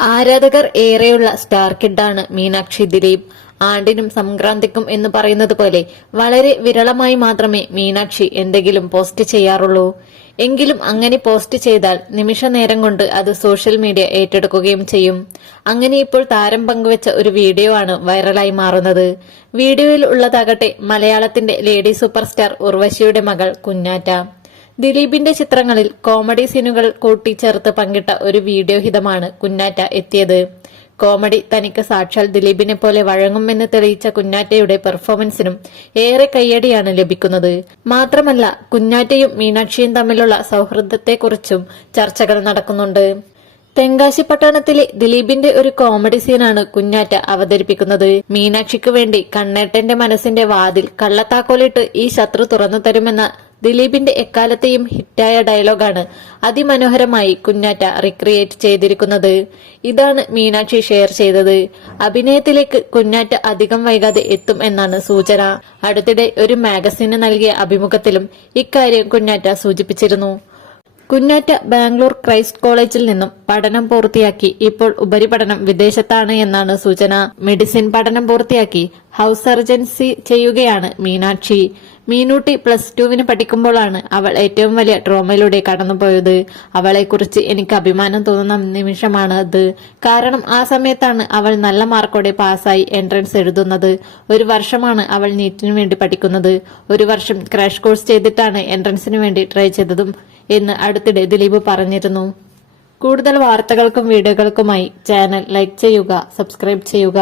ആരാധകർ ഏറെയുള്ള സ്റ്റാർ കിഡാണ് മീനാക്ഷി ദിലീപ്. ആണ്ടിനും സംക്രാന്തിക്കും എന്ന് പറയുന്നത് പോലെ വളരെ വിരളമായി മാത്രമേ മീനാക്ഷി എന്തെങ്കിലും പോസ്റ്റ് ചെയ്യാറുള്ളൂ. എങ്കിലും അങ്ങനെ പോസ്റ്റ് ചെയ്താൽ നിമിഷ നേരം കൊണ്ട് അത് സോഷ്യൽ മീഡിയ ഏറ്റെടുക്കുകയും ചെയ്യും. അങ്ങനെ ഇപ്പോൾ താരം പങ്കുവച്ച ഒരു വീഡിയോ ആണ് വൈറലായി മാറുന്നത്. വീഡിയോയിൽ ഉള്ളതാകട്ടെ മലയാളത്തിന്റെ ലേഡി സൂപ്പർ സ്റ്റാർ ഉർവശിയുടെ മകൾ കുഞ്ഞാറ്റ. ദിലീപിന്റെ ചിത്രങ്ങളിൽ കോമഡി സീനുകൾ കൂട്ടിച്ചേർത്ത് പങ്കിട്ട ഒരു വീഡിയോ ഹിതമാണ് കുഞ്ഞാറ്റ എത്തിയത്. കോമഡി തനിക്ക് സാക്ഷാൽ ദിലീപിനെ പോലെ വഴങ്ങുമെന്ന് തെളിയിച്ച കുഞ്ഞാറ്റയുടെ പെർഫോമൻസിനും ഏറെ കയ്യടിയാണ് ലഭിക്കുന്നത്. മാത്രമല്ല കുഞ്ഞാറ്റയും മീനാക്ഷിയും തമ്മിലുള്ള സൗഹൃദത്തെക്കുറിച്ചും ചർച്ചകൾ നടക്കുന്നുണ്ട്. തെങ്കാശി പട്ടണത്തിലെ ദിലീപിന്റെ ഒരു കോമഡി സീനാണ് കുഞ്ഞാറ്റ അവതരിപ്പിക്കുന്നത്. മീനാക്ഷിക്ക് വേണ്ടി കണ്ണേട്ടന്റെ മനസ്സിന്റെ വാതിൽ കള്ളത്താക്കോലിട്ട് ഈ ശത്രു തുറന്നു തരുമെന്ന ദിലീപിന്റെ എക്കാലത്തെയും ഹിറ്റായ ഡയലോഗാണ് അതിമനോഹരമായി കുഞ്ഞാറ്റ റിക്രിയേറ്റ് ചെയ്തിരിക്കുന്നത്. ഇതാണ് മീനാക്ഷി ഷെയർ ചെയ്തത്. അഭിനയത്തിലേക്ക് കുഞ്ഞാറ്റ അധികം വൈകാതെ എത്തും എന്നാണ് സൂചന. അടുത്തിടെ ഒരു മാഗസിന് നൽകിയ അഭിമുഖത്തിലും ഇക്കാര്യം കുഞ്ഞാറ്റ സൂചിപ്പിച്ചിരുന്നു. കുഞ്ഞാറ്റ ബാംഗ്ലൂർ ക്രൈസ്റ്റ് കോളേജിൽ നിന്നും പഠനം പൂർത്തിയാക്കി ഇപ്പോൾ ഉപരിപഠനം വിദേശത്താണ് എന്നാണ് സൂചന. മെഡിസിൻ പഠനം പൂർത്തിയാക്കി ഹൗസ് സർജൻസി ചെയ്യുകയാണ് മീനാക്ഷി. മീനൂട്ടി പ്ലസ് ടുവിന് പഠിക്കുമ്പോഴാണ് അവൾ ഏറ്റവും വലിയ ട്രോമയിലൂടെ കടന്നുപോയത്. അവളെക്കുറിച്ച് എനിക്ക് അഭിമാനം തോന്നുന്ന നിമിഷമാണ് അത്. കാരണം ആ സമയത്താണ് അവൾ നല്ല മാർക്കോടെ പാസ്സായി എൻട്രൻസ് എഴുതുന്നത്. ഒരു വർഷമാണ് അവൾ നീറ്റിനു വേണ്ടി പഠിക്കുന്നത്. ഒരു വർഷം ക്രാഷ് കോഴ്സ് ചെയ്തിട്ടാണ് എൻട്രൻസിന് വേണ്ടി ട്രൈ ചെയ്തതും എന്ന് അടുത്തിടെ ദിലീപ് പറഞ്ഞിരുന്നു. കൂടുതൽ വാർത്തകൾക്കും വീഡിയോകൾക്കുമായി ചാനൽ ലൈക്ക് ചെയ്യുക സബ്സ്ക്രൈബ് ചെയ്യുക.